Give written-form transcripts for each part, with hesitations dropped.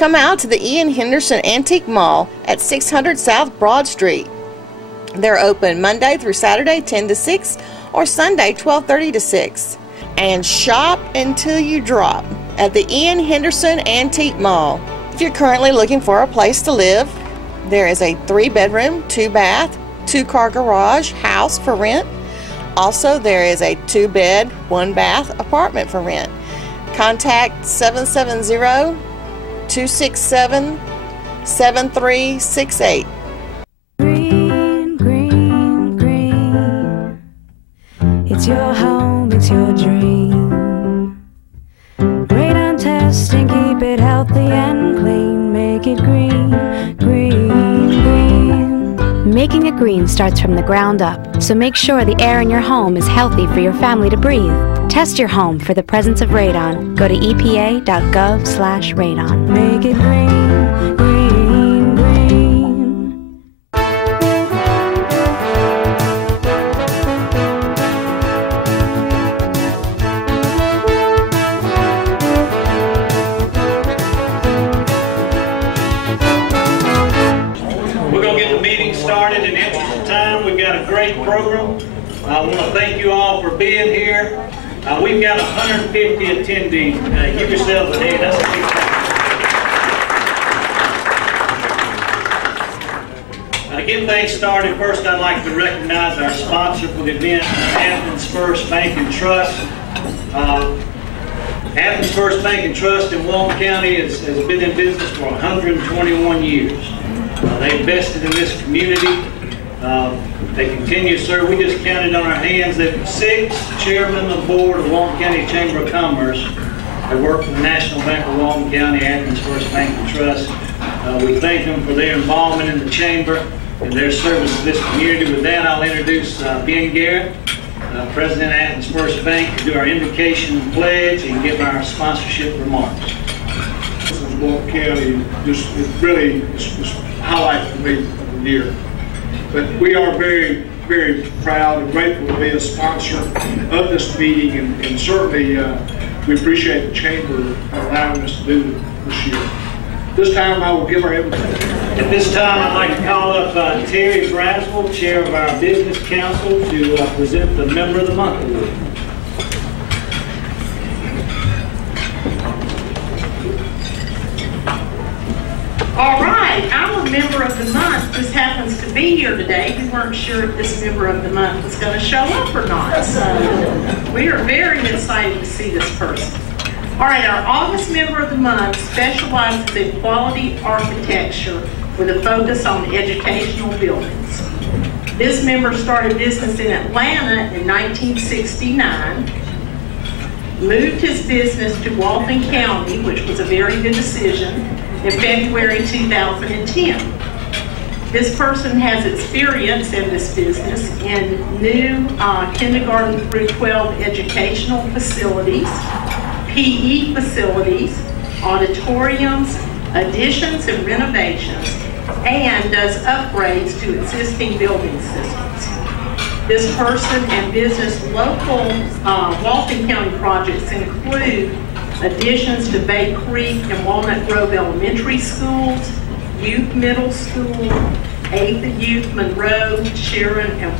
Come out to the Ian Henderson Antique Mall at 600 South Broad Street. They're open Monday through Saturday 10 to 6 or Sunday 12:30 to 6. And shop until you drop at the Ian Henderson Antique Mall. If you're currently looking for a place to live, there is a 3-bedroom, 2-bath, 2-car garage house for rent. Also, there is a 2-bed, 1-bath apartment for rent. Contact 770-267-7368. Green, green, green. It's your home, it's your dream. Great on testing, keep it healthy and clean. Make it green, green, green. Making it green starts from the ground up, so make sure the air in your home is healthy for your family to breathe. Test your home for the presence of radon. Go to epa.gov/radon. Make it green, green, green. We're going to get the meeting started in interest of time. We've got a great program. I want to thank you all for being here. We've got 150 attendees. Give yourselves a hand. That's a big thing. Get things started. First, I'd like to recognize our sponsor for the event, Athens First Bank and Trust. Athens First Bank and Trust in Walton County has been in business for 121 years. They invested in this community. They continue to serve. We just counted on our hands that 6 chairmen of the board of Walton County Chamber of Commerce that work for the National Bank of Walton County, Athens First Bank and Trust. We thank them for their involvement in the chamber and their service to this community. With that, I'll introduce Ben Garrett, President of Athens First Bank, to do our invocation and pledge and give our sponsorship remarks. This is Walton County. It really is highlight for me of the year. But we are very, very proud and grateful to be a sponsor of this meeting, and certainly we appreciate the Chamber allowing us to do this year. This time I will give our invitation. At this time, I'd like to call up Terry Braswell, Chair of our Business Council, to present the Member of the Month Award. All right, our Member of the Month just happens to be here today. We weren't sure if this Member of the Month was going to show up or not, so we are very excited to see this person. All right, our August Member of the Month specializes in quality architecture with a focus on educational buildings. This member started business in Atlanta in 1969, moved his business to Walton County, which was a very good decision, in February 2010. This person has experience in this business in new kindergarten through 12 educational facilities, PE facilities, auditoriums, additions and renovations, and does upgrades to existing building systems. This person and business local Walton County projects include additions to Bay Creek and Walnut Grove Elementary Schools, Youth Middle School, 8th Youth Monroe, Sharon, and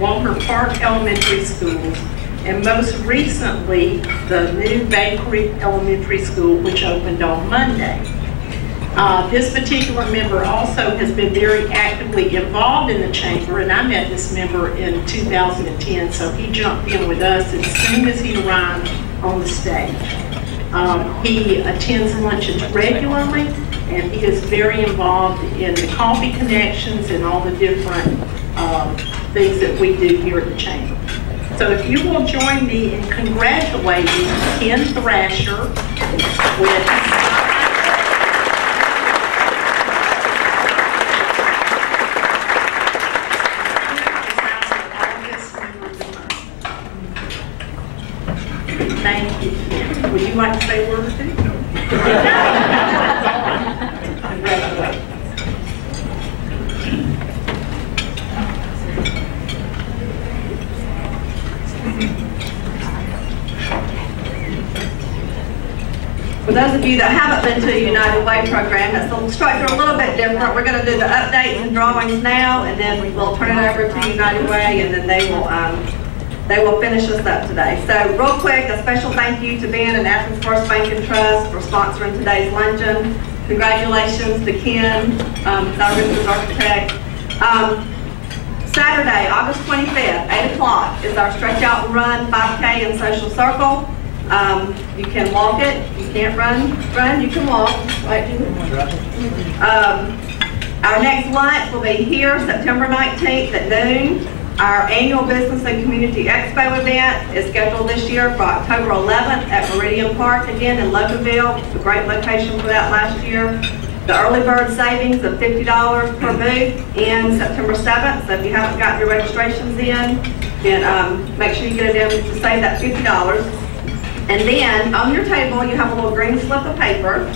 Walker Park Elementary Schools, and most recently, the new Bay Creek Elementary School, which opened on Monday. This particular member also has been very actively involved in the chamber, and I met this member in 2010, so he jumped in with us as soon as he arrived on the stage. He attends luncheons regularly, and he is very involved in the coffee connections and all the different things that we do here at the chamber. So if you will join me in congratulating Ken Thrasher with Thank you, Ken. Would you like to say a word or two? Congratulations. For those of you that haven't been to a United Way program, that's the structure a little bit different. We're going to do the updates and drawings now, and then we'll turn it over to United Way, and then they will finish us up today. So real quick, a special thank you to Ben and Athens First Bank and Trust for sponsoring today's luncheon. Congratulations to Ken, our business architect. Saturday, August 25th, 8 o'clock is our Stretch Out and Run 5K and Social Circle. You can walk it. You can't run, you can walk. Right, Jimmy? Our next lunch will be here September 19th at noon. Our annual Business and Community Expo event is scheduled this year for October 11th at Meridian Park, again in Loganville. It's a great location for that last year. The early bird savings of $50 per booth ends September 7th, so if you haven't got your registrations in, then make sure you get it in to save that $50. And then on your table, you have a little green slip of paper.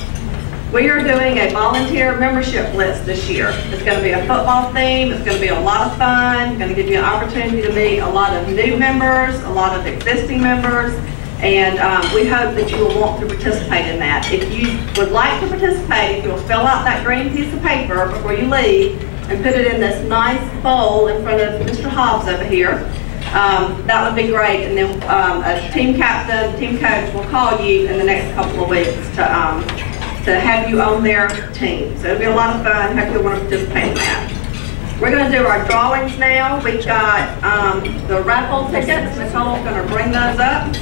We are doing a volunteer membership list this year. It's going to be a football theme. It's going to be a lot of fun. It's going to give you an opportunity to meet a lot of new members, a lot of existing members, and we hope that you will want to participate in that. If you would like to participate, if you'll fill out that green piece of paper before you leave and put it in this nice bowl in front of Mr. Hobbs over here, that would be great. And then a team captain, team coach will call you in the next couple of weeks to have you on their team. So it'll be a lot of fun. Hope you'll want to participate in that. We're going to do our drawings now. We've got the raffle tickets. Nicole's going to bring those up.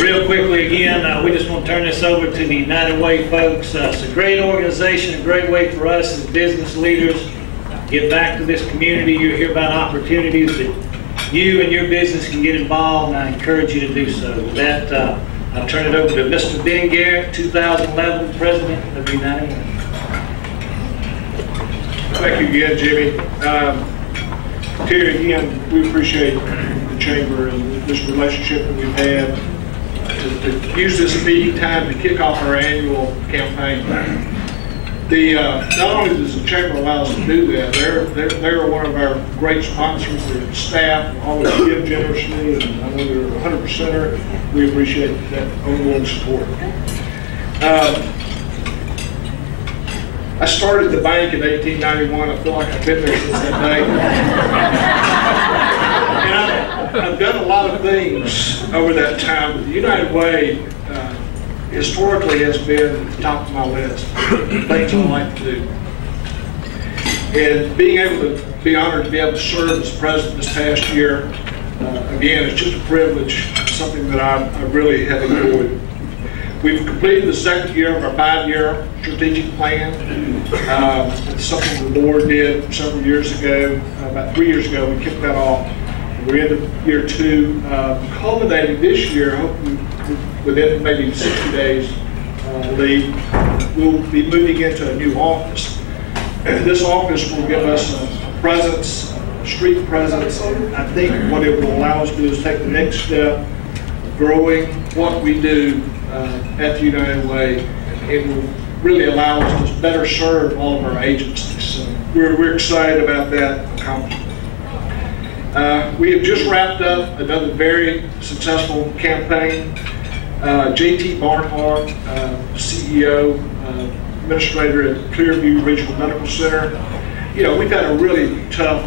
Real quickly again, we just want to turn this over to the United Way folks. It's a great organization, a great way for us as business leaders to give back to this community. You hear about opportunities that you and your business can get involved, and I encourage you to do so. With that, I'll turn it over to Mr. Ben Garrett, 2011 President of the United Way. Thank you again, Jimmy. Terry, again, we appreciate the Chamber and this relationship that we've had to use this meeting time to kick off our annual campaign. Not only does the Chamber allow us to do that, they're one of our great sponsors. Their staff always give generously, and I know they're 100%er. We appreciate that ongoing support. I started the bank in 1891. I feel like I've been there since that day. And I've done a lot of things over that time, but the United Way historically has been at the top of my list of things I like to do. And being able to be honored to be able to serve as president this past year, again, it's just a privilege, something that I really have enjoyed. We've completed the second year of our 5-year strategic plan. It's something the board did several years ago. About 3 years ago, we kicked that off. We're into year 2, culminating this year, hopefully within maybe 60 days, we'll be moving into a new office. And this office will give us a presence, a street presence. I think what it will allow us to do is take the next step, growing what we do at the United Way. It will really allow us to better serve all of our agencies. So we're excited about that accomplishment. We have just wrapped up another very successful campaign. JT Barnhart, CEO, administrator at Clearview Regional Medical Center. You know, we've had a really tough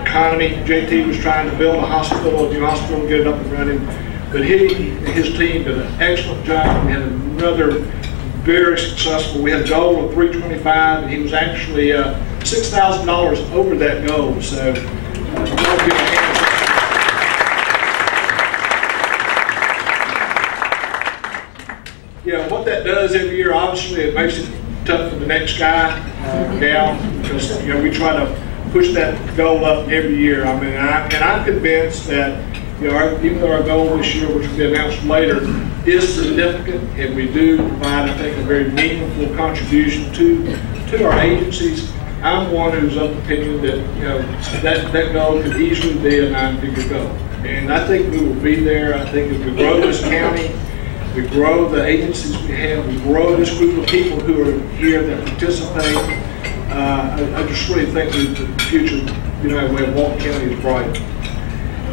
economy. JT was trying to build a hospital, a new hospital, and get it up and running. But he and his team did an excellent job. We had another very successful, we had a goal of $325, and he was actually $6,000 over that goal. So, yeah, what that does every year, obviously, it makes it tough for the next guy, gal, because we try to push that goal up every year. I mean, and I'm convinced that even though our goal this year, which will be announced later, is significant, and we do provide, I think, a very meaningful contribution to our agencies. I'm one who's of the opinion that that goal could easily be a 9-figure goal, and I think we will be there. I think if we grow this county, we grow the agencies we have, we grow this group of people who are here that participate. I just really think that the future, Way of Walton County is bright.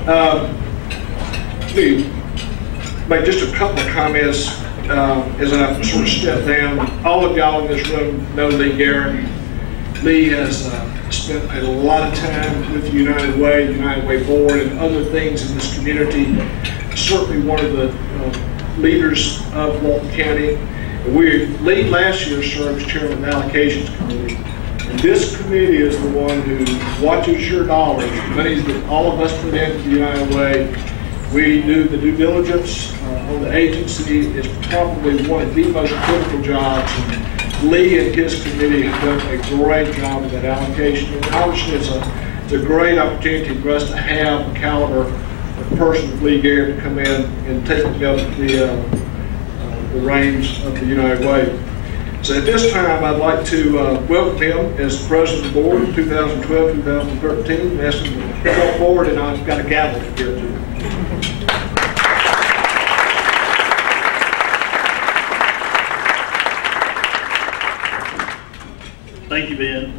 Let me make just a couple of comments as I sort of step down, all of y'all in this room know Lee Garrett. Lee has spent a lot of time with the United Way Board, and other things in this community. Certainly one of the leaders of Walton County. Lee last year served as chairman of the allocations committee. And this committee is the one who watches your dollars, the monies that all of us put into the United Way. We do the due diligence on the agency. Is probably one of the most critical jobs. And Lee and his committee have done a great job of that allocation. And obviously it's a great opportunity for us to have the caliber of person of Lee Garrett to come in and take the reins of the United Way. So at this time, I'd like to welcome him as president of the board in 2012-2013, and ask him to come forward, and I've got a gavel to give to him. Thank you, Ben.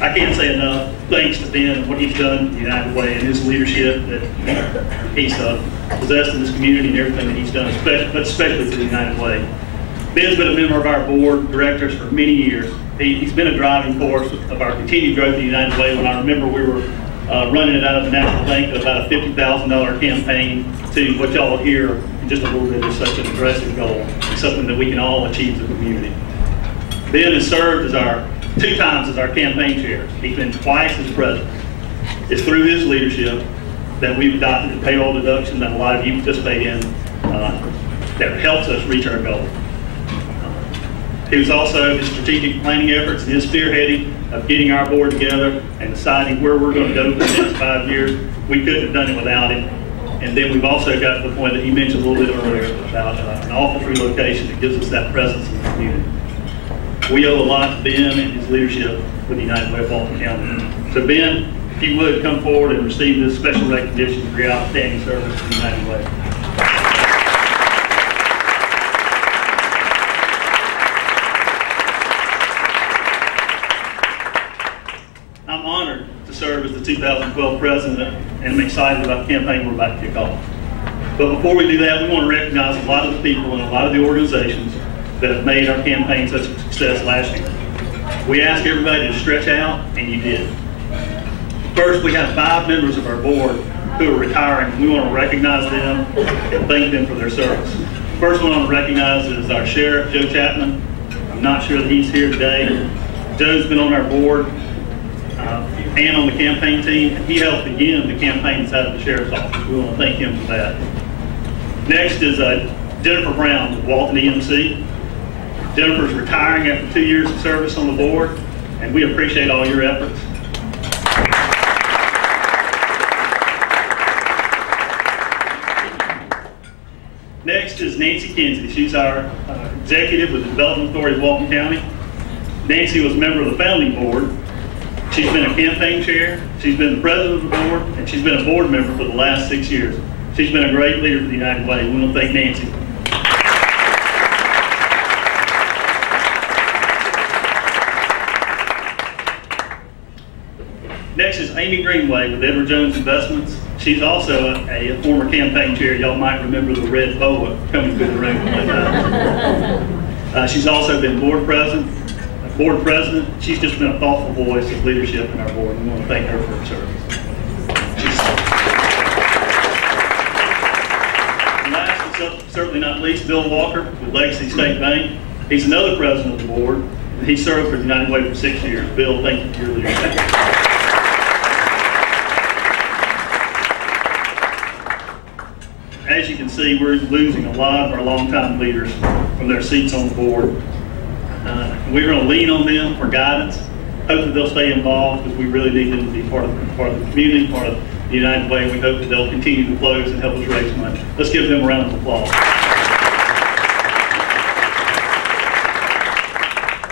I can't say enough thanks to Ben and what he's done in the United Way and his leadership that he's possessed in this community and everything that he's done, but especially to the United Way. Ben's been a member of our board of directors for many years. He's been a driving force of our continued growth in the United Way. When I remember we were running it out of the National Bank at about a $50,000 campaign to what y'all hear in just a little bit is such an aggressive goal, something that we can all achieve as a community. Ben has served as two times as our campaign chair. He's been twice as president. It's through his leadership that we've adopted the payroll deduction that a lot of you participate in that helps us reach our goal. He was also his strategic planning efforts and his spearheading of getting our board together and deciding where we're going to go for the next 5 years. We couldn't have done it without him. And then we've also got to the point that he mentioned a little bit earlier about an office relocation that gives us that presence in the community. We owe a lot to Ben and his leadership with the United Way of Walton County. So Ben, if you would come forward and receive this special recognition for your outstanding service to the United Way. I'm honored to serve as the 2012 president, and I'm excited about the campaign we're about to kick off. But before we do that, we want to recognize a lot of the people and a lot of the organizations that have made our campaign such a success last year. We asked everybody to stretch out, and you did. First, we have 5 members of our board who are retiring. We want to recognize them and thank them for their service. First one I want to recognize is our sheriff, Joe Chapman. I'm not sure that he's here today. Joe's been on our board and on the campaign team, and he helped begin the campaign inside of the sheriff's office. We want to thank him for that. Next is Jennifer Brown with Walton EMC. Jennifer's retiring after 2 years of service on the board, and we appreciate all your efforts. Next is Nancy Kinsey. She's our executive with the Development Authority of Walton County. Nancy was a member of the founding board. She's been a campaign chair, she's been the president of the board, and she's been a board member for the last 6 years. She's been a great leader for the United Way. We want to thank Nancy. Next is Amy Greenway with Edward Jones Investments. She's also a former campaign chair. Y'all might remember the red boa coming through the room. She's also been board president. She's just been a thoughtful voice of leadership in our board. We want to thank her for her service. And last but certainly not least, Bill Walker with Legacy State Bank. He's another president of the board. He served for the United Way for 6 years. Bill, thank you for your leadership. As you can see, we're losing a lot of our longtime leaders from their seats on the board. We're going to lean on them for guidance. Hopefully they'll stay involved because we really need them to be part of the community, part of the United Way. We hope that they'll continue to close and help us raise money. Let's give them a round of applause.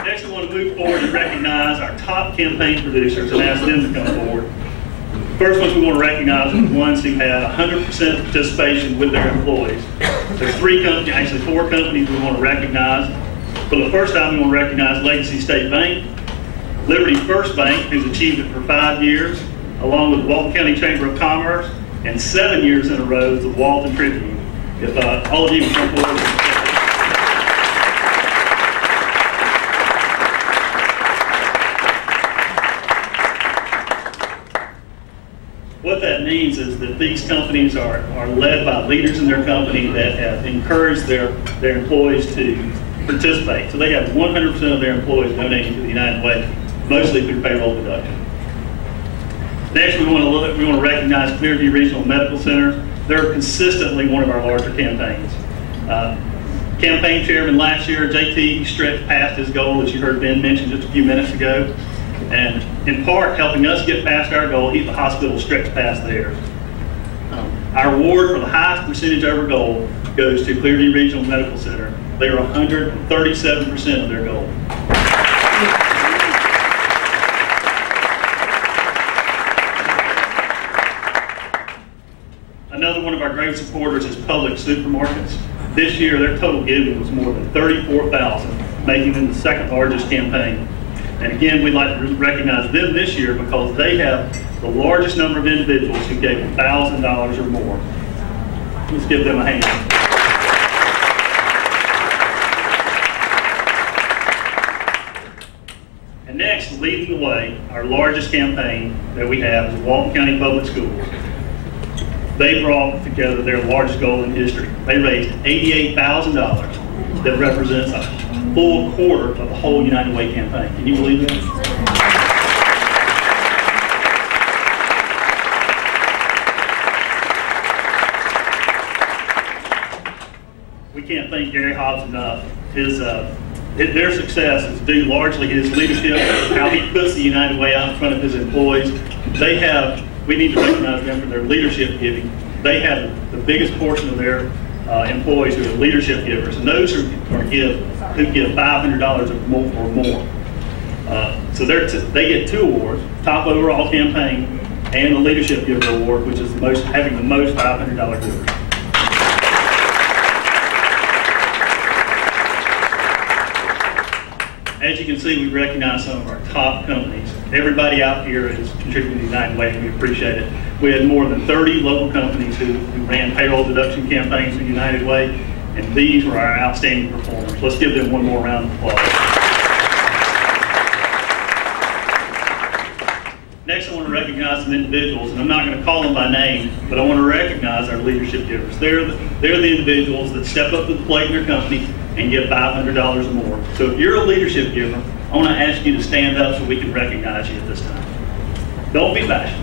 Next, we want to move forward and recognize our top campaign producers and ask them to come forward. First ones we want to recognize are the ones who had 100% participation with their employees. There's 3 companies, actually 4 companies we want to recognize. For the first time, we want to recognize Legacy State Bank, Liberty First Bank, who's achieved it for 5 years, along with the Walton County Chamber of Commerce, and 7 years in a row is the Walton Tribune. If all of you can come forward. means is that these companies are led by leaders in their company that have encouraged their employees to participate. So they have 100% of their employees donating to the United Way, mostly through payroll deduction. Next, we want to recognize Clearview Regional Medical Center. They're consistently one of our larger campaigns. Campaign chairman last year, JT, stretched past his goal, as you heard Ben mention just a few minutes ago. And in part, helping us get past our goal, the hospital stretched past theirs. Our award for the highest percentage over goal goes to Clearview Regional Medical Center. They are 137% of their goal. Another one of our great supporters is Publix Supermarkets. This year, their total giving was more than $34,000, making them the second largest campaign. And again, we'd like to recognize them this year because they have the largest number of individuals who gave $1,000 or more. Let's give them a hand. And next, leading the way, our largest campaign that we have is Walton County Public Schools. They brought together their largest goal in history. They raised $88,000 that represents a full quarter of the whole United Way campaign. Can you believe that? We can't thank Gary Hobbs enough. Their success is due largely to his leadership, how he puts the United Way out in front of his employees. We need to recognize them for their leadership giving. They have the biggest portion of their employees who are leadership givers, and those who give $500 or more. So they get 2 awards: top overall campaign and the leadership giver award, which is having the most $500 givers. As you can see, we recognize some of our top companies. Everybody out here is contributing to the United Way, and we appreciate it. We had more than 30 local companies who ran payroll deduction campaigns for United Way, and these were our outstanding performers. Let's give them one more round of applause. Next, I want to recognize some individuals, and I'm not going to call them by name, but I want to recognize our leadership givers. They're the individuals that step up to the plate in their company and give $500 or more. So if you're a leadership giver, I want to ask you to stand up so we can recognize you at this time. Don't be bashful.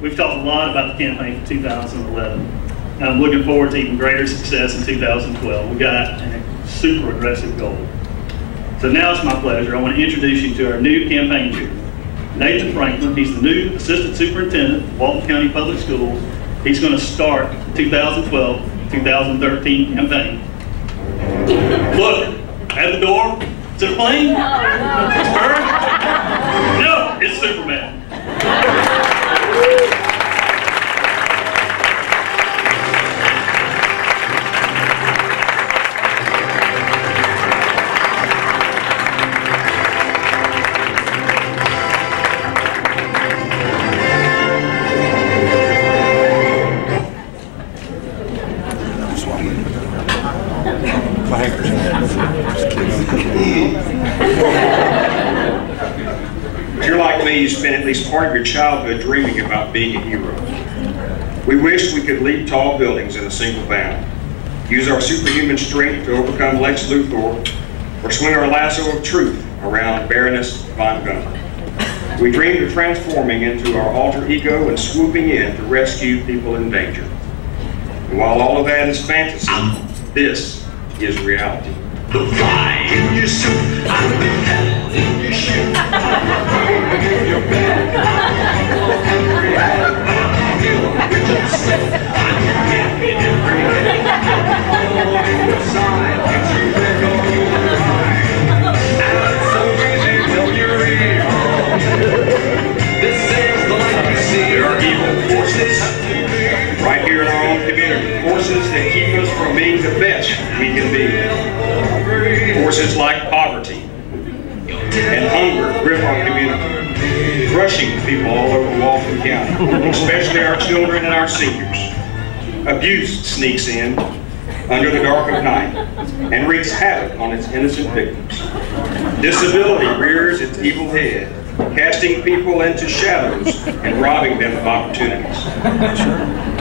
We've talked a lot about the campaign for 2011. And I'm looking forward to even greater success in 2012. We got a super aggressive goal. So now it's my pleasure. I want to introduce you to our new campaign chairman, Nathan Franklin. He's the new Assistant Superintendent of Walton County Public Schools. He's going to start the 2012-2013 campaign. Look, at the door, is it a plane? No. It's her? No, it's Superman. If you're like me, you spent at least part of your childhood dreaming about being a hero. We wished we could leap tall buildings in a single bound, use our superhuman strength to overcome Lex Luthor, or swing our lasso of truth around Baroness von Gunter. We dreamed of transforming into our alter ego and swooping in to rescue people in danger. And while all of that is fantasy, this is reality. The fly in your suit, I'm the hell in your shoe. I'm in your bed, I'm every head. I'm you, with your slip, I'm your champion every day. I'm on your side, it's your leg on your right. And it's so easy till you're real. This is the life you see. There are evil forces right here in our own community. Forces that keep us from being the best we can be. Forces like poverty and hunger grip our community, crushing people all over Walton County, especially our children and our seniors. Abuse sneaks in, under the dark of night and wreaks havoc on its innocent victims. Disability rears its evil head, casting people into shadows and robbing them of opportunities.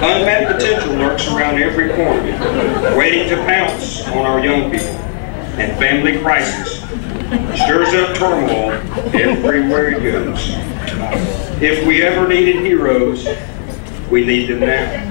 Unmet potential lurks around every corner, waiting to pounce on our young people. And family crisis stirs up turmoil everywhere it goes. If we ever needed heroes, we need them now.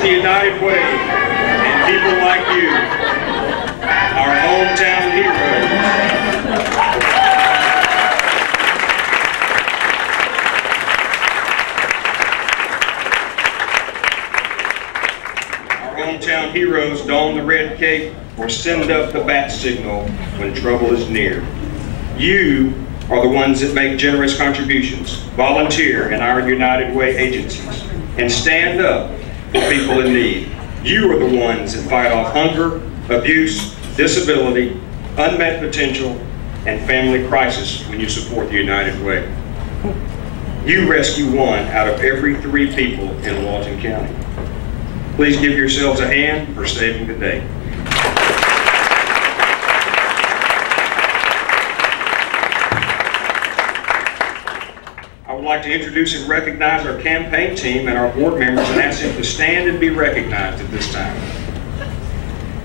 The United Way, and people like you, our hometown heroes. Our hometown heroes don the red cape or send up the bat signal when trouble is near. You are the ones that make generous contributions, volunteer in our United Way agencies, and stand up for people in need. You are the ones that fight off hunger, abuse, disability, unmet potential, and family crisis when you support the United Way. You rescue one out of every 3 people in Walton County. Please give yourselves a hand for saving the day. I would like to introduce and recognize our campaign team and our board members and ask them to stand and be recognized at this time.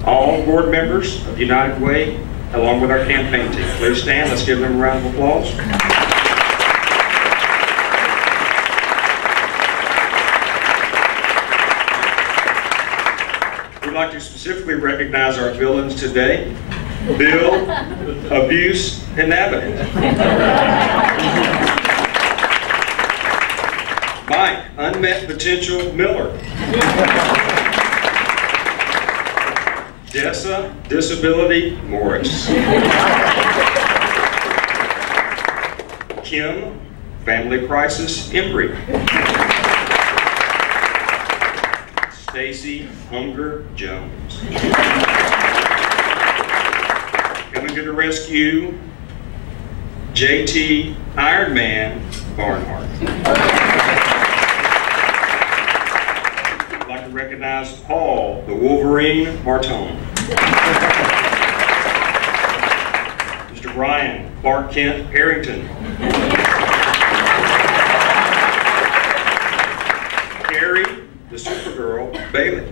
All board members of United Way, along with our campaign team, please stand. Let's give them a round of applause. We'd like to specifically recognize our villains today: Bill, Abuse, Inhabitant. Mike, Unmet Potential Miller. Dessa, Disability Morris. Kim, Family Crisis Embry. Stacy, Hunger Jones. Coming to the rescue, JT, Iron Man Barnhart. Recognize Paul, the Wolverine Martone. Mr. Brian, Clark Kent Harrington. Carrie, the Supergirl Bailey.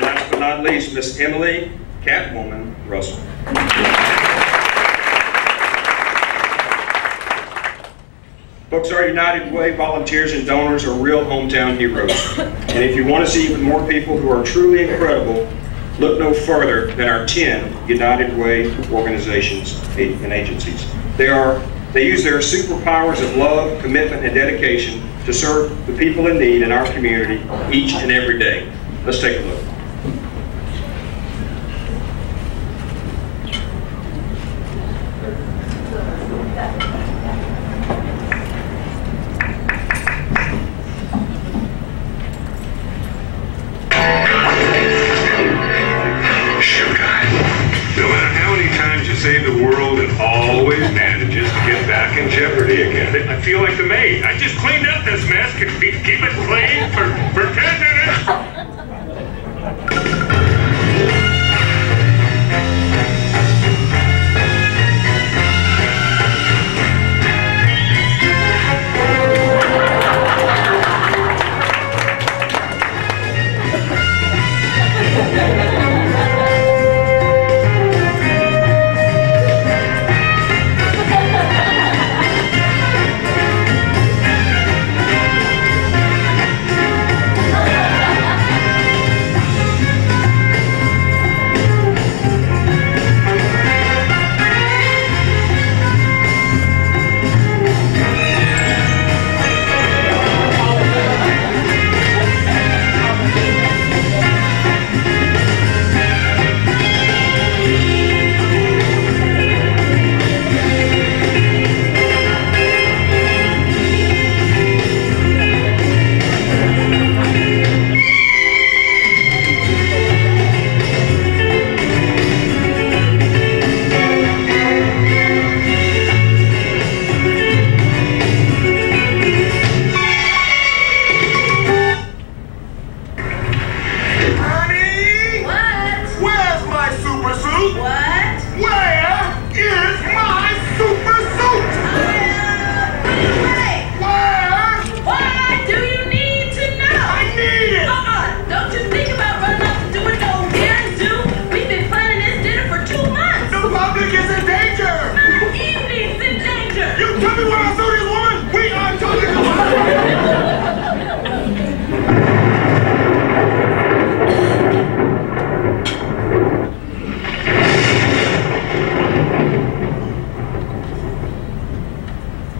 Last but not least, Miss Emily Catwoman Russell. Folks, our United Way volunteers and donors are real hometown heroes. And if you want to see even more people who are truly incredible, look no further than our 10 United Way organizations and agencies. They use their superpowers of love, commitment, and dedication to serve the people in need in our community each and every day. Let's take a look. Save the world and always manages to get back in jeopardy again. I feel like the maid. I just cleaned up this mess. Could we keep it clean for 10 minutes?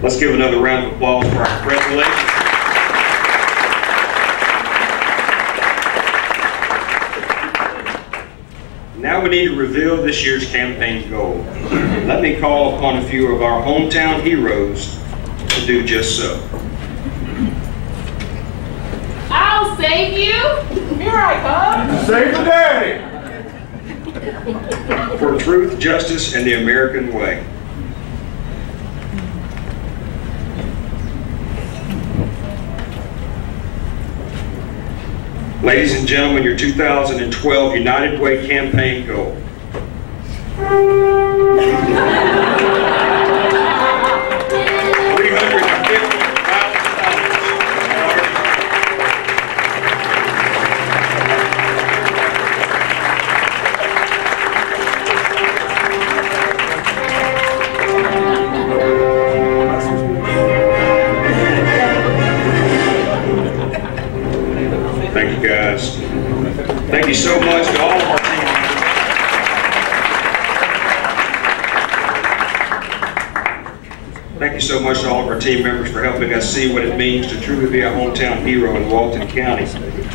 Let's give another round of applause for our congratulations. Now we need to reveal this year's campaign goal. Let me call upon a few of our hometown heroes to do just so. I'll save you. Here I come. Save the day! For truth, justice, and the American way. Ladies and gentlemen, your 2012 United Way campaign goal. Thank you, guys. Thank you so much to all of our team members. Thank you so much to all of our team members for helping us see what it means to truly be a hometown hero in Walton County.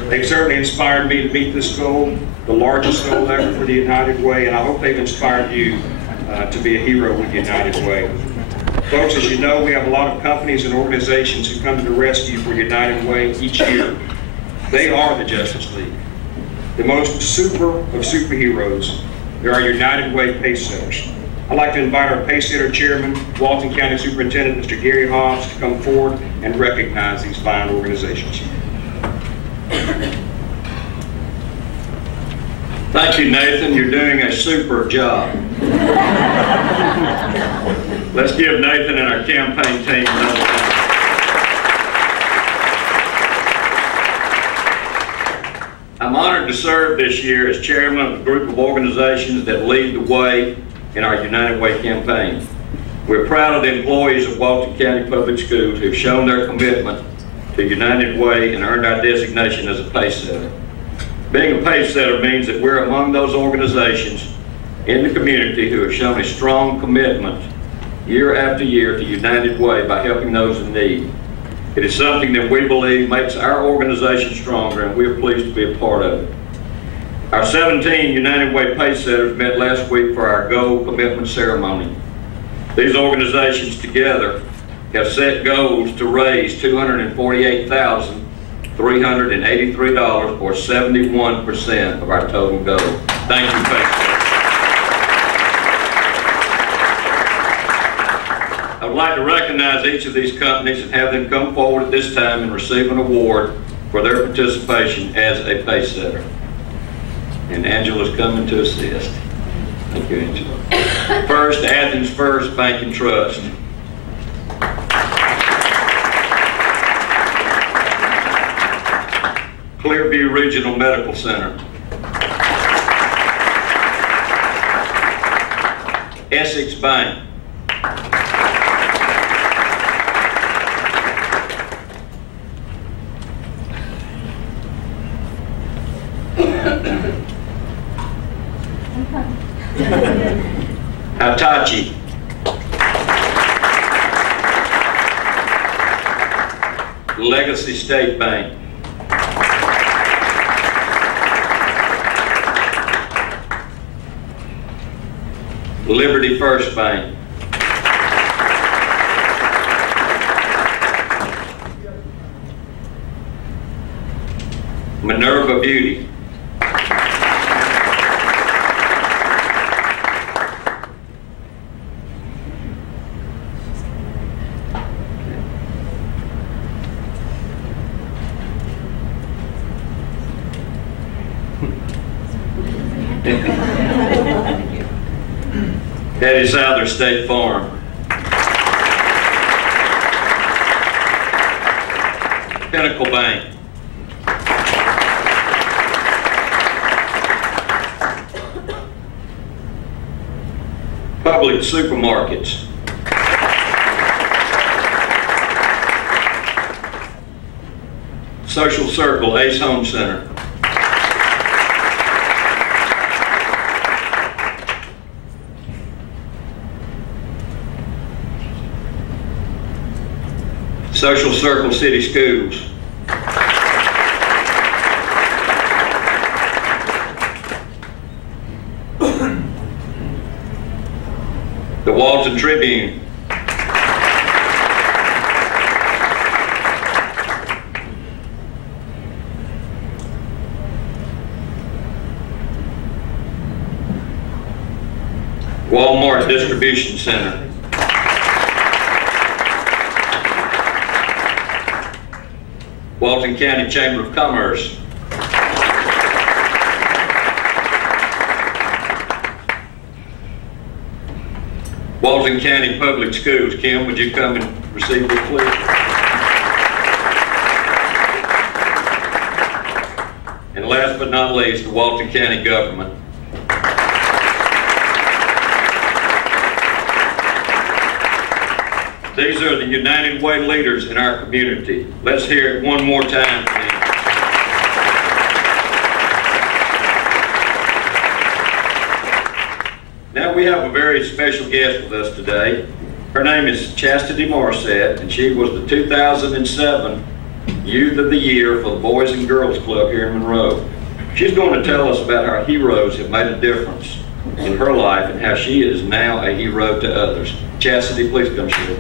They've certainly inspired me to meet this goal, the largest goal ever for the United Way, and I hope they've inspired you to be a hero with United Way. Folks, as you know, we have a lot of companies and organizations who come to the rescue for United Way each year. They are the Justice League, the most super of superheroes. They are United Way pace setters. I'd like to invite our pace setter chairman, Walton County Superintendent, Mr. Gary Hobbs, to come forward and recognize these fine organizations. Thank you, Nathan. You're doing a super job. Let's give Nathan and our campaign team another round. I'm honored to serve this year as chairman of a group of organizations that lead the way in our United Way campaign. We're proud of the employees of Walton County Public Schools who've shown their commitment to United Way and earned our designation as a pace setter. Being a pace setter means that we're among those organizations in the community who have shown a strong commitment year after year to United Way by helping those in need. It is something that we believe makes our organization stronger, and we're pleased to be a part of it. Our 17 United Way pace setters met last week for our goal commitment ceremony. These organizations together have set goals to raise $248,383, or 71% of our total goal. Thank you, pace setters. I would like to recognize each of these companies and have them come forward at this time and receive an award for their participation as a pace setter. And Angela's coming to assist. Thank you, Angela. First, Athens First Bank and Trust. Clearview Regional Medical Center. Essex Bank. Hitachi. Legacy State Bank. Liberty First Bank. Minerva Beauty. Daddy Souther State Farm. Pinnacle Bank. Public Supermarkets. Social Circle Ace Home Center. Social Circle City Schools. The Walton Tribune. Walmart Distribution Center. Walton County Chamber of Commerce. Walton County Public Schools. Kim, would you come and receive this, please? And last but not least, the Walton County Government. These are the United Way leaders in our community. Let's hear it one more time, please. Now we have a very special guest with us today. Her name is Chastity Morissette, and she was the 2007 Youth of the Year for the Boys and Girls Club here in Monroe. She's going to tell us about how heroes have made a difference in her life and how she is now a hero to others. Chastity, please come share.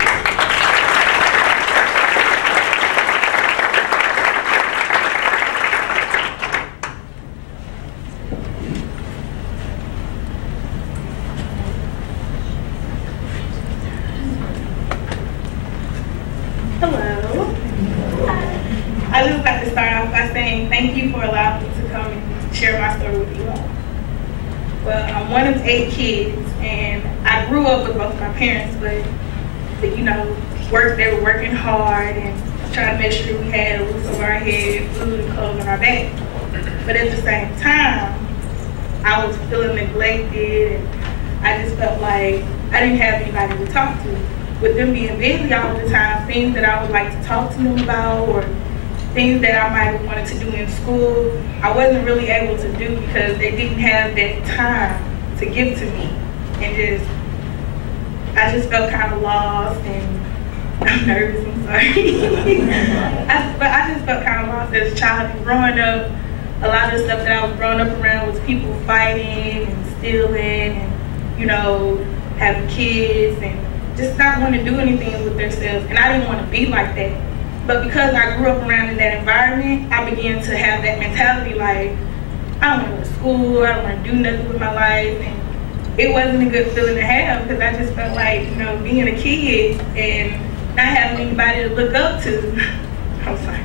Hello. I just like to start off by saying thank you for allowing me to come and share my story with you all. Well, I'm one of 8 kids, and I grew up with both my parents, but you know, they were working hard and trying to make sure we had a roof over our head, food and clothes on our back. But at the same time, I was feeling neglected, and I just felt like I didn't have anybody to talk to. With them being busy all the time, things that I would like to talk to them about, or things that I might have wanted to do in school, I wasn't really able to do because they didn't have that time to give to me. And I just felt kind of lost, and I'm nervous, I'm sorry. But I just felt kind of lost as a child, and growing up, a lot of the stuff that I was growing up around was people fighting and stealing and, you know, having kids and just not want to do anything with themselves. And I didn't want to be like that. But because I grew up around in that environment, I began to have that mentality like, I don't want to go to school, I don't want to do nothing with my life. And it wasn't a good feeling to have because I just felt like, you know, being a kid and not having anybody to look up to. I'm sorry.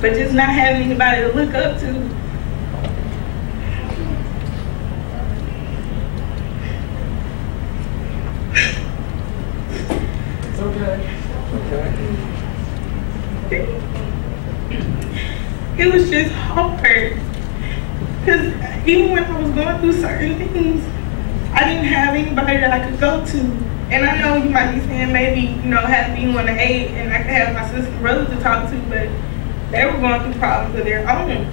But just not having anybody to look up to. It's okay. It was just hard. Because even when I was going through certain things, I didn't have anybody that I could go to. And I know you might be saying maybe, you know, being one of 8 and I could have my sister and brothers to talk to, but they were going through problems of their own.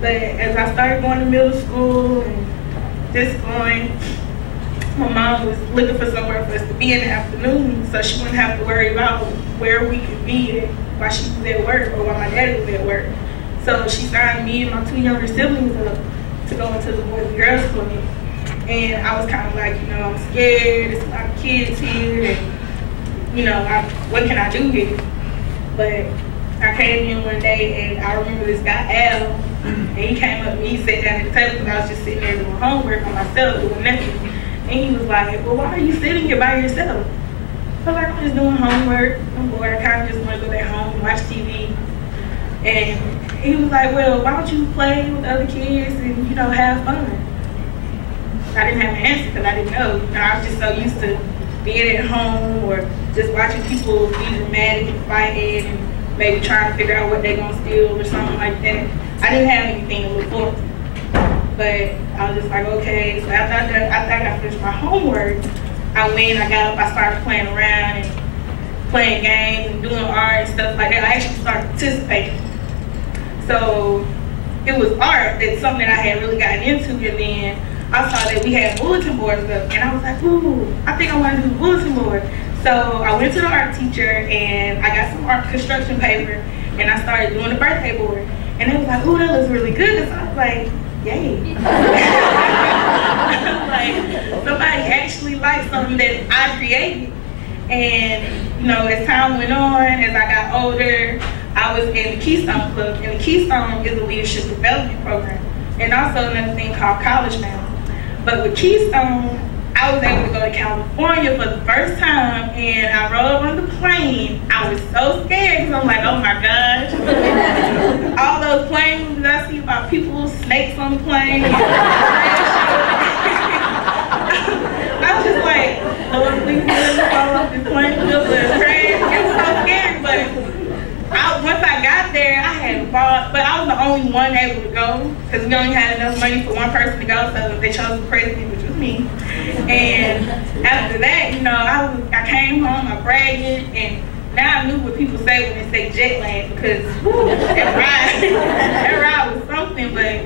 But as I started going to middle school and just going, my mom was looking for somewhere for us to be in the afternoon so she wouldn't have to worry about where we could be while she was at work or while my daddy was at work. So she signed me and my 2 younger siblings up to go into the Boys and Girls Club. And I was kind of like, you know, I'm scared, there's a lot of kids here, and, you know, what can I do here? But I came in one day and I remember this guy, Al, and he came up and he sat down at the table because I was just sitting there doing homework on myself, doing nothing. And he was like, well, why are you sitting here by yourself? I was like, I'm just doing homework, I'm bored, I kind of just want to go back home and watch TV. And he was like, well, why don't you play with other kids and, you know, have fun? I didn't have an answer because I didn't know. You know, I was just so used to being at home or just watching people be dramatic and fighting and maybe trying to figure out what they're going to steal or something like that. I didn't have anything to look forward to. But I was just like, okay. So after I finished my homework, I went, I got up, I started playing around and playing games and doing art and stuff like that. I actually started participating. So it was art that's something that I had really gotten into, and then I saw that we had bulletin boards up, and I was like, ooh, I think I want to do a bulletin board. So I went to the art teacher and I got some art construction paper and I started doing the birthday board. And they was like, "Ooh, that looks really good." So I was like, yay. Like, somebody actually liked something that I created. And, you know, as time went on, as I got older, I was in the Keystone Club. And the Keystone is a leadership development program. And also another thing called College Bound. But with Keystone, I was able to go to California for the first time, and I rode on the plane. I was so scared because I'm like, oh my gosh. All those plane movies I see about people, snakes on the plane. I was just like, Lord, please let me fall off this plane. It was so scary, but once I got there, I had bought, but I was the only one able to go because we only had enough money for one person to go, so they chose the president, which was me. And after that, you know, I came home, I bragged, and now I knew what people say when they say jet lag because that ride was something. But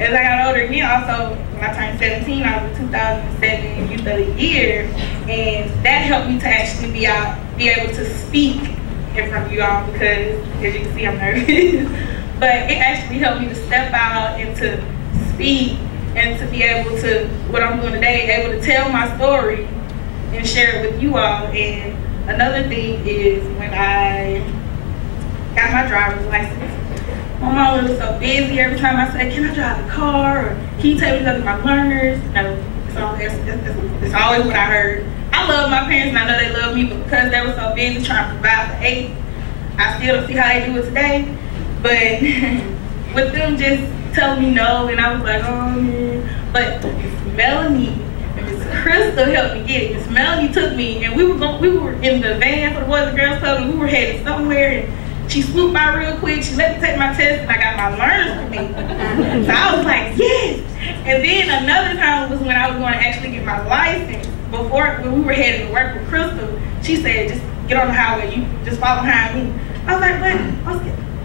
as I got older again, also when I turned 17, I was the 2007 Youth of the Year, and that helped me to actually be able to speak in front of you all because, as you can see, I'm nervous. But it actually helped me to step out and to speak and to be able to, what I'm doing today, able to tell my story and share it with you all. And another thing is when I got my driver's license, my mom was so busy every time I said, can I drive the car? Or can you take me to my learners? No, it's always what I heard. I love my parents and I know they love me, but because they were so busy trying to provide for 8, I still don't see how they do it today. But with them just telling me no, and I was like, oh man. But Miss Melanie and Miss Crystal helped me get it. Miss Melanie took me, and we were in the van for the Boys and Girls Club, and we were headed somewhere, and she swooped by real quick. She let me take my test, and I got my learners with me. So I was like, yes. And then another time was when I was going to actually get my license. When we were heading to work with Crystal, she said, just get on the highway, you just follow behind me. I was like, what?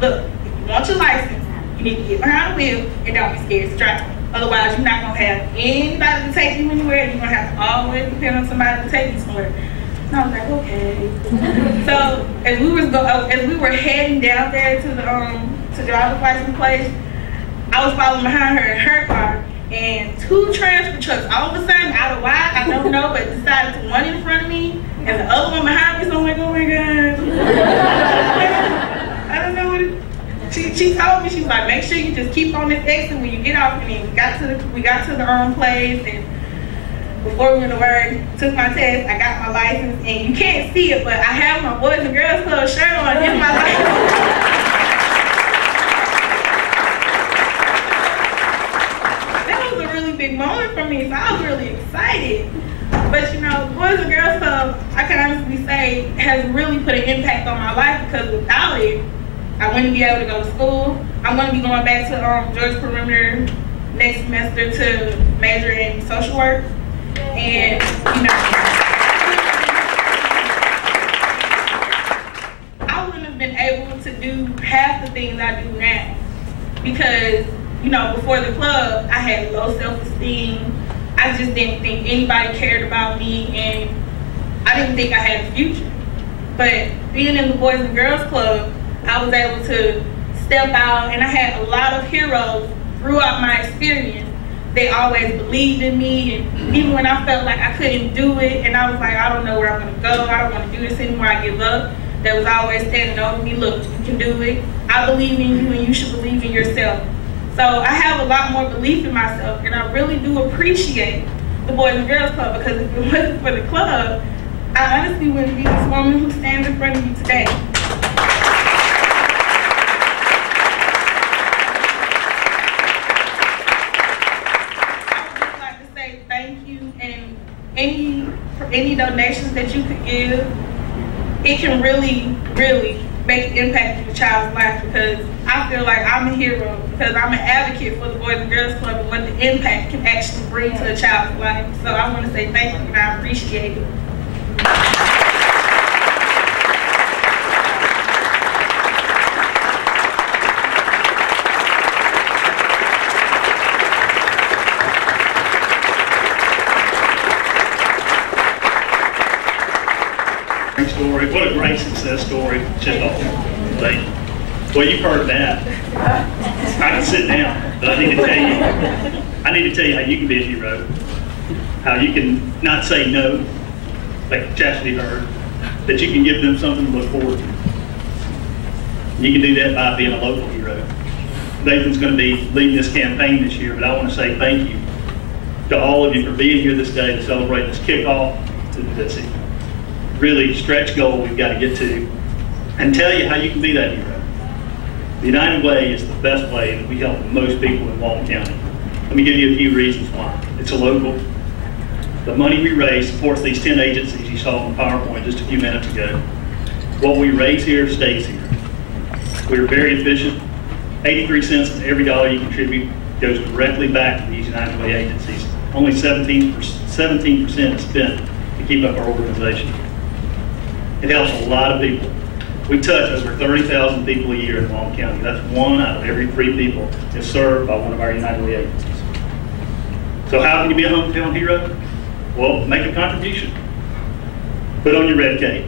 Look, if you want your license, you need to get behind the wheel and don't be scared to drive. Otherwise, you're not going to have anybody to take you anywhere. You're going to have to always depend on somebody to take you somewhere. And I was like, okay. So as we were heading down there to the driver's license place, I was following behind her in her car, and 2 transfer trucks all of a sudden, out of why, I don't know, but decided to one in front of me and the other one behind me. So I'm like, oh my God. I don't know what it, she told me, she was like, make sure you just keep on this exit when you get off. And then we got to the place, and before we went to work, took my test, I got my license, and you can't see it, but I have my Boys and Girls Club shirt on in my license. Big moment for me, so I was really excited. But you know, Boys and Girls Club, I can honestly say, has really put an impact on my life because without it, I wouldn't be able to go to school. I'm going to be going back to Georgia Perimeter next semester to major in social work. And you know, I wouldn't have been able to do half the things I do now because, you know, before the club, I had low self-esteem. I just didn't think anybody cared about me, and I didn't think I had a future. But being in the Boys and Girls Club, I was able to step out, and I had a lot of heroes throughout my experience. They always believed in me, and even when I felt like I couldn't do it, and I was like, I don't know where I'm gonna go, I don't wanna do this anymore, I give up. They was always standing over me, look, you can do it. I believe in you, and you should believe in yourself. So I have a lot more belief in myself, and I really do appreciate the Boys and Girls Club because if it wasn't for the club, I honestly wouldn't be this woman who stands in front of you today. I would just like to say thank you, and any donations that you could give, it can really, really make an impact in the child's life because I feel like I'm a hero because I'm an advocate for the Boys and Girls Club and what the impact can actually bring to a child's life. So I want to say thank you and I appreciate it. Great story. What a great success story. Just awesome. Well, you've heard that. I can sit down, but I need to tell you how you can be a hero. How you can not say no, like Chastity heard, that you can give them something to look forward to. You can do that by being a local hero. Nathan's going to be leading this campaign this year, but I want to say thank you to all of you for being here this day to celebrate this kickoff to this really stretch goal we've got to get to, and tell you how you can be that hero. The United Way is the best way that we help most people in Walton County. Let me give you a few reasons why. It's a local. The money we raise supports these 10 agencies you saw on the PowerPoint just a few minutes ago. What we raise here stays here. We're very efficient. 83 cents of every dollar you contribute goes directly back to these United Way agencies. Only 17% is spent to keep up our organization. It helps a lot of people. We touch over 30,000 people a year in Walton County. That's 1 out of every 3 people is served by one of our United Way agencies. So how can you be a hometown hero? Well, make a contribution. Put on your red cape.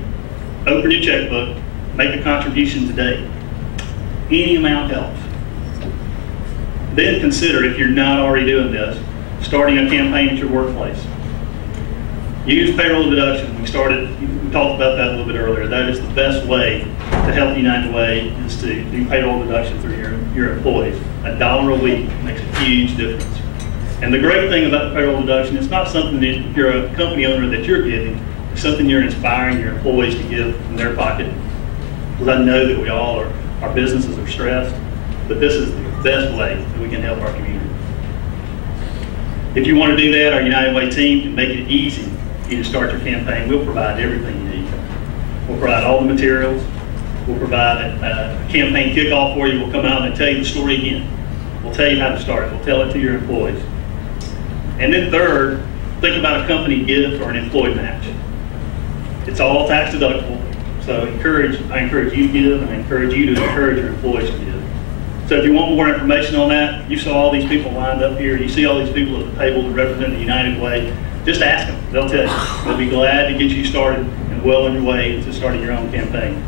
Open your checkbook. Make a contribution today. Any amount helps. Then consider, if you're not already doing this, starting a campaign at your workplace. Use payroll deduction. We talked about that a little bit earlier. That is the best way to help the United Way, is to do payroll deduction through your employees. $1 a week makes a huge difference. And the great thing about the payroll deduction, it's not something that if you're a company owner that you're giving, it's something you're inspiring your employees to give from their pocket. Because I know that we all are, our businesses are stressed, but this is the best way that we can help our community. If you want to do that, our United Way team can make it easy for you to start your campaign. We'll provide everything you need. We'll provide all the materials. We'll provide a campaign kickoff for you. We'll come out and tell you the story again. We'll tell you how to start it. We'll tell it to your employees. And then third, think about a company gift or an employee match. It's all tax deductible. So I encourage you to give, and I encourage you to encourage your employees to give. So if you want more information on that, you saw all these people lined up here. You see all these people at the table to represent the United Way. Just ask them. They'll tell you. They'll be glad to get you started and well on your way to starting your own campaign.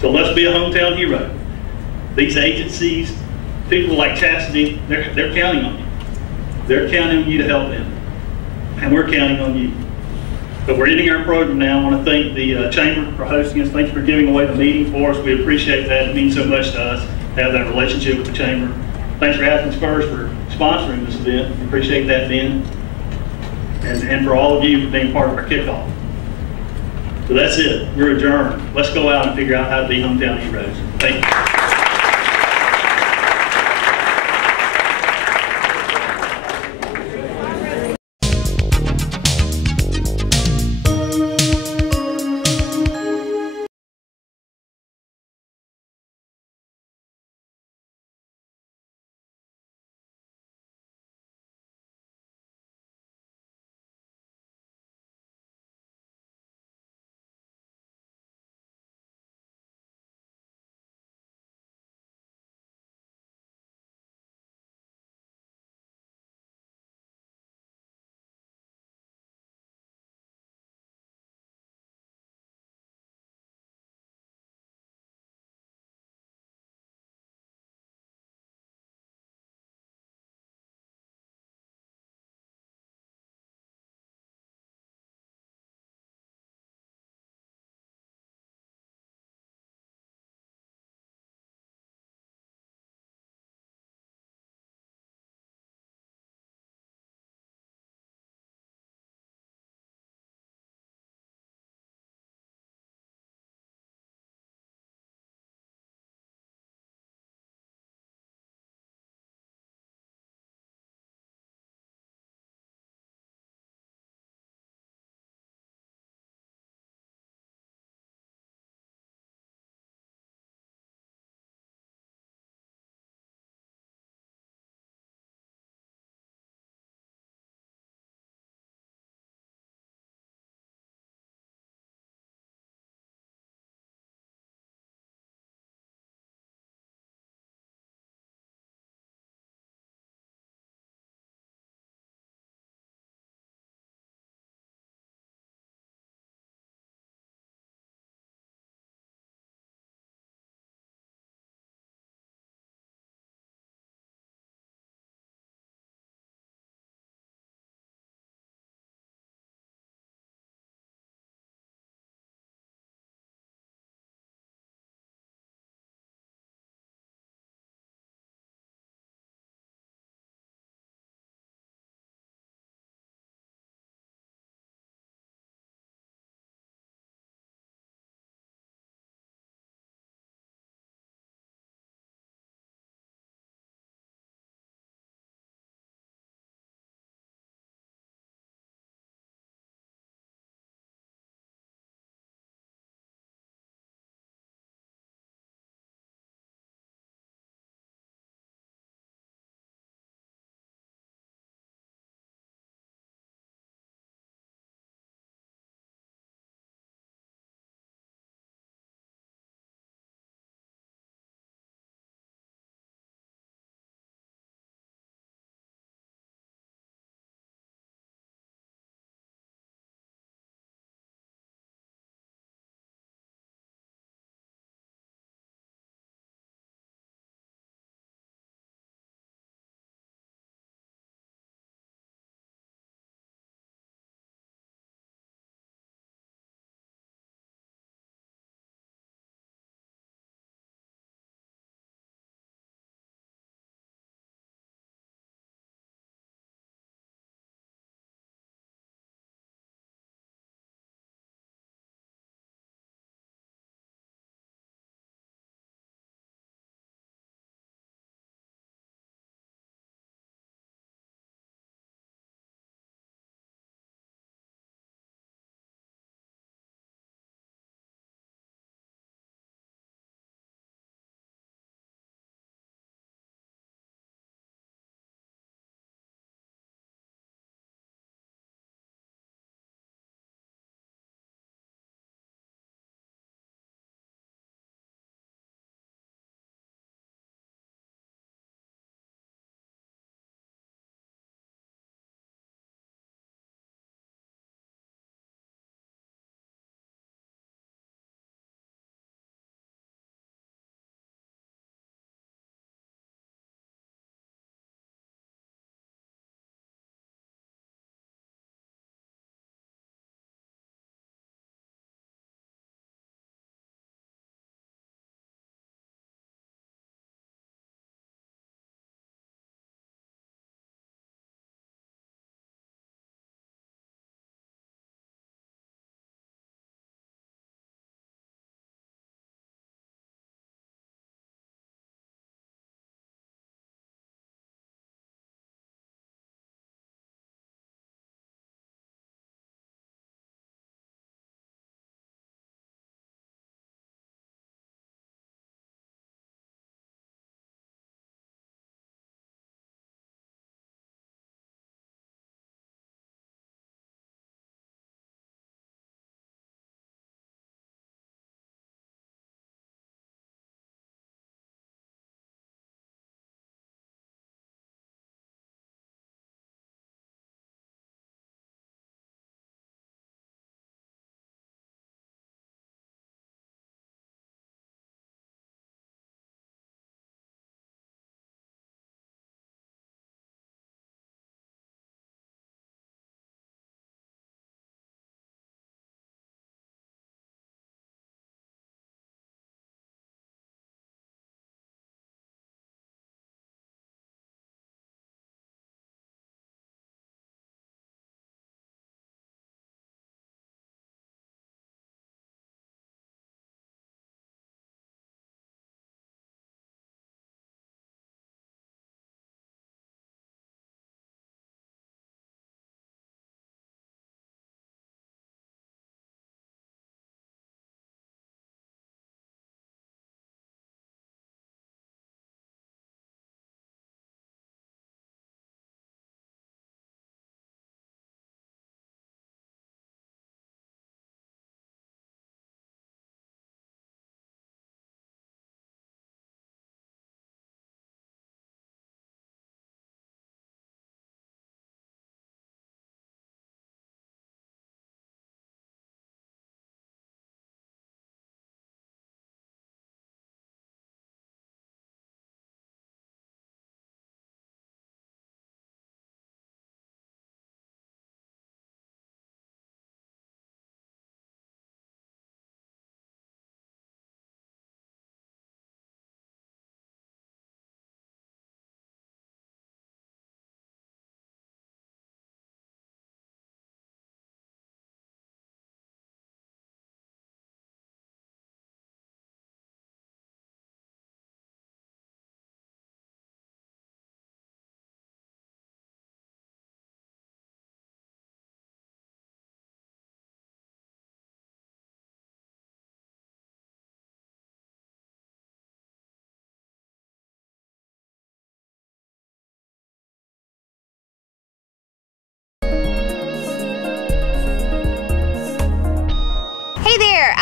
So let's be a hometown hero. These agencies, people like Chastity, they're counting on you. They're counting on you to help them. And we're counting on you. So we're ending our program now. I want to thank the Chamber for hosting us. Thank you for giving away the meeting for us. We appreciate that. It means so much to us to have that relationship with the Chamber. Thanks for Athens First for sponsoring this event. We appreciate that, Ben. And for all of you for being part of our kickoff. So that's it. We're adjourned. Let's go out and figure out how to be hometown heroes. Thank you.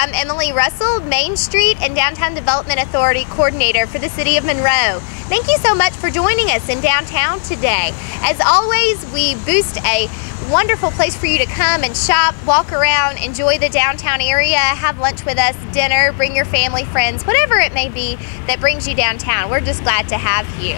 I'm Emily Russell, Main Street and Downtown Development Authority Coordinator for the City of Monroe. Thank you so much for joining us in downtown today. As always, we boost a wonderful place for you to come and shop, walk around, enjoy the downtown area, have lunch with us, dinner, bring your family, friends, whatever it may be that brings you downtown. We're just glad to have you.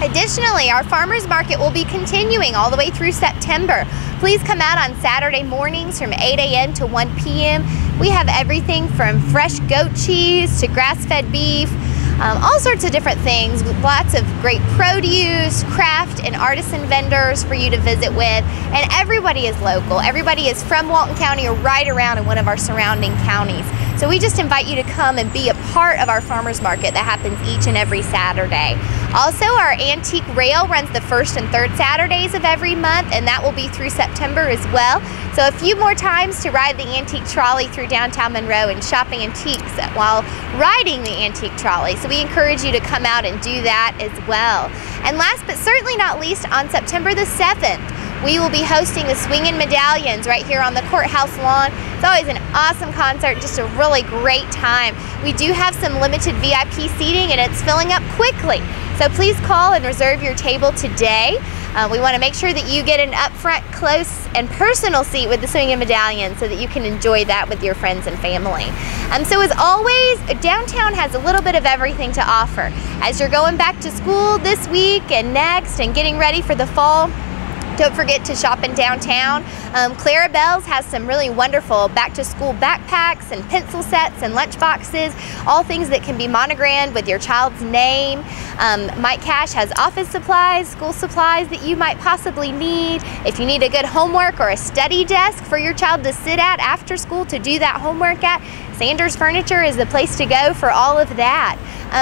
Additionally, our farmers market will be continuing all the way through September. Please come out on Saturday mornings from 8 a.m. to 1 p.m. We have everything from fresh goat cheese to grass-fed beef, all sorts of different things, lots of great produce, craft and artisan vendors for you to visit with, and everybody is local. Everybody is from Walton County or right around in one of our surrounding counties. So we just invite you to come and be a part of our farmers market that happens each and every Saturday. Also, our antique rail runs the first and third Saturdays of every month, and that will be through September as well. So a few more times to ride the antique trolley through downtown Monroe and shopping antiques while riding the antique trolley. So we encourage you to come out and do that as well. And last but certainly not least, on September the 7th, we will be hosting the Swingin' Medallions right here on the courthouse lawn. It's always an awesome concert, just a really great time. We do have some limited VIP seating and it's filling up quickly. So please call and reserve your table today. We want to make sure that you get an upfront, close, and personal seat with the Swingin' Medallion so that you can enjoy that with your friends and family. So as always, downtown has a little bit of everything to offer. As you're going back to school this week and next and getting ready for the fall, don't forget to shop in downtown. Clarabelle's has some really wonderful back-to-school backpacks and pencil sets and lunch boxes, all things that can be monogrammed with your child's name. Mike Cash has office supplies, school supplies that you might possibly need. If you need a good homework or a study desk for your child to sit at after school to do that homework at, Sanders Furniture is the place to go for all of that.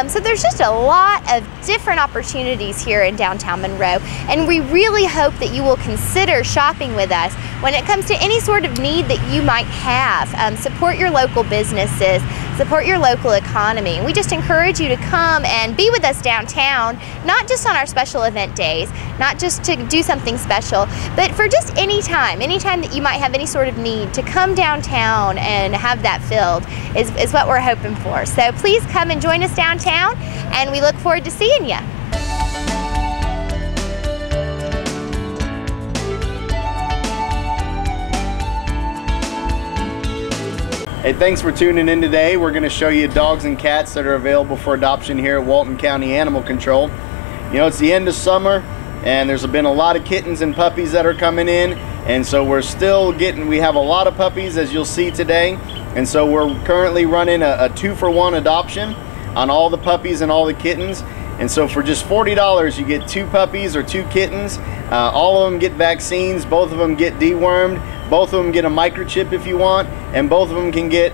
So there's just a lot of different opportunities here in downtown Monroe, and we really hope that you will consider shopping with us when it comes to any sort of need that you might have. Support your local businesses, support your local economy. We just encourage you to come and be with us downtown, not just on our special event days, not just to do something special, but for just any time that you might have any sort of need to come downtown and have that filled is what we're hoping for. So please come and join us downtown, and we look forward to seeing you. Hey, thanks for tuning in today. We're going to show you dogs and cats that are available for adoption here at Walton County Animal Control. You know, it's the end of summer and there's been a lot of kittens and puppies that are coming in, and so we have a lot of puppies, as you'll see today, and so we're currently running a 2-for-1 adoption on all the puppies and all the kittens. And so for just $40 you get 2 puppies or 2 kittens. All of them get vaccines, both of them get dewormed, both of them get a microchip if you want, and both of them can get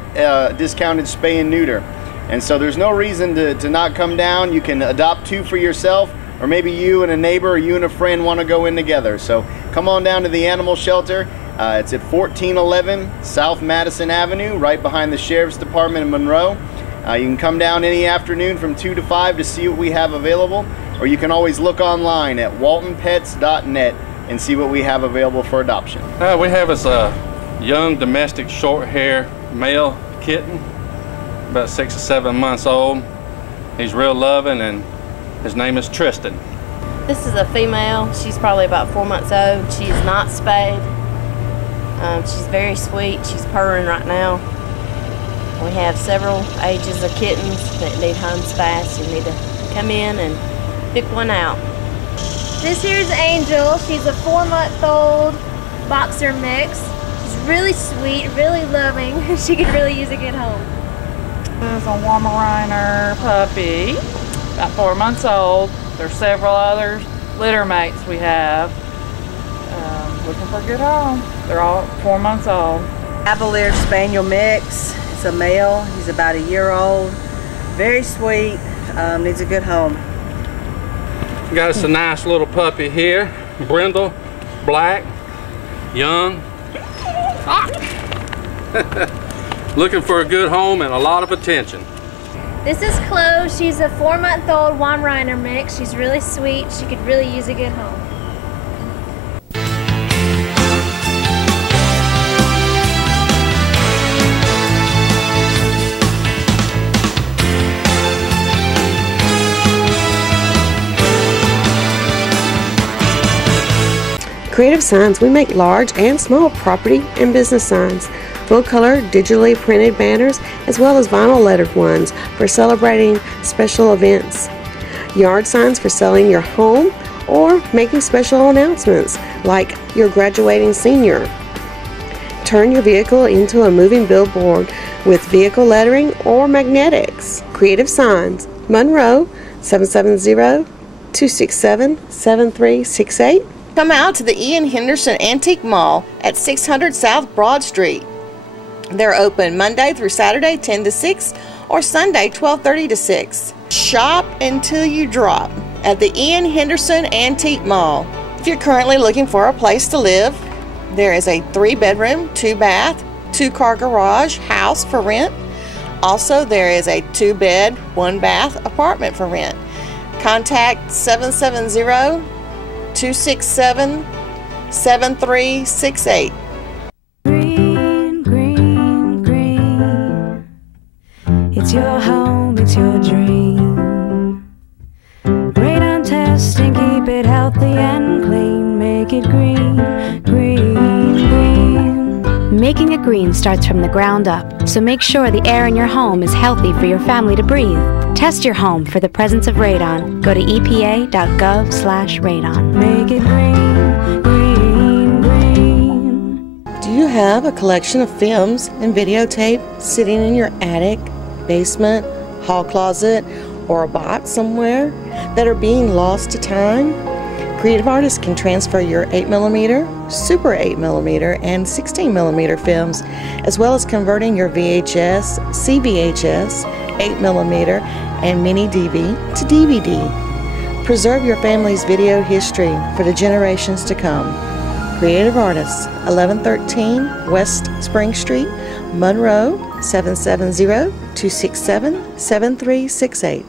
discounted spay and neuter. And so there's no reason to not come down. You can adopt 2 for yourself, or maybe you and a neighbor or you and a friend want to go in together. So come on down to the animal shelter. It's at 1411 South Madison Avenue, right behind the Sheriff's Department in Monroe. You can come down any afternoon from 2 to 5 to see what we have available, or you can always look online at waltonpets.net and see what we have available for adoption. We have a young domestic short hair male kitten, about 6 or 7 months old. He's real loving, and his name is Tristan. This is a female. She's probably about 4 months old. She is not spayed. She's very sweet. She's purring right now. We have several ages of kittens that need homes fast. You need to come in and pick one out. This here's Angel. She's a 4-month-old boxer mix. She's really sweet, really loving. She could really use a good home. This is a Weimaraner puppy, about 4 months old. There's several other litter mates we have. Looking for a good home. They're all 4 months old. Cavalier Spaniel mix. It's a male. He's about a year old. Very sweet. Needs a good home. Got us a nice little puppy here, brindle, black, young. Looking for a good home and a lot of attention. This is Chloe. She's a 4-month-old Weimaraner mix. She's really sweet. She could really use a good home. Creative Signs, we make large and small property and business signs, full color, digitally printed banners, as well as vinyl lettered ones for celebrating special events. Yard signs for selling your home or making special announcements like your graduating senior. Turn your vehicle into a moving billboard with vehicle lettering or magnetics. Creative Signs, Monroe, 770-267-7368. Come out to the Ian Henderson Antique Mall at 600 South Broad Street. They're open Monday through Saturday 10 to 6 or Sunday 12:30 to 6. Shop until you drop at the Ian Henderson Antique Mall. If you're currently looking for a place to live, there is a 3-bedroom, 2-bath, 2-car garage house for rent. Also, there is a 2-bed, 1-bath apartment for rent. Contact 770-267-7368. Green, green, green. It's your home, it's your dream. Radon testing, keep it healthy and clean. Make it green, green, green. Making it green starts from the ground up, so make sure the air in your home is healthy for your family to breathe. Test your home for the presence of radon. Go to epa.gov/radon. Make it green, green, green. Do you have a collection of films and videotape sitting in your attic, basement, hall closet, or a box somewhere that are being lost to time? Creative artists can transfer your 8mm, Super 8mm, and 16mm films, as well as converting your VHS, CVHS, 8mm, and mini DV to DVD. Preserve your family's video history for the generations to come. Creative Artists, 1113 West Spring Street, Monroe, 770-267-7368.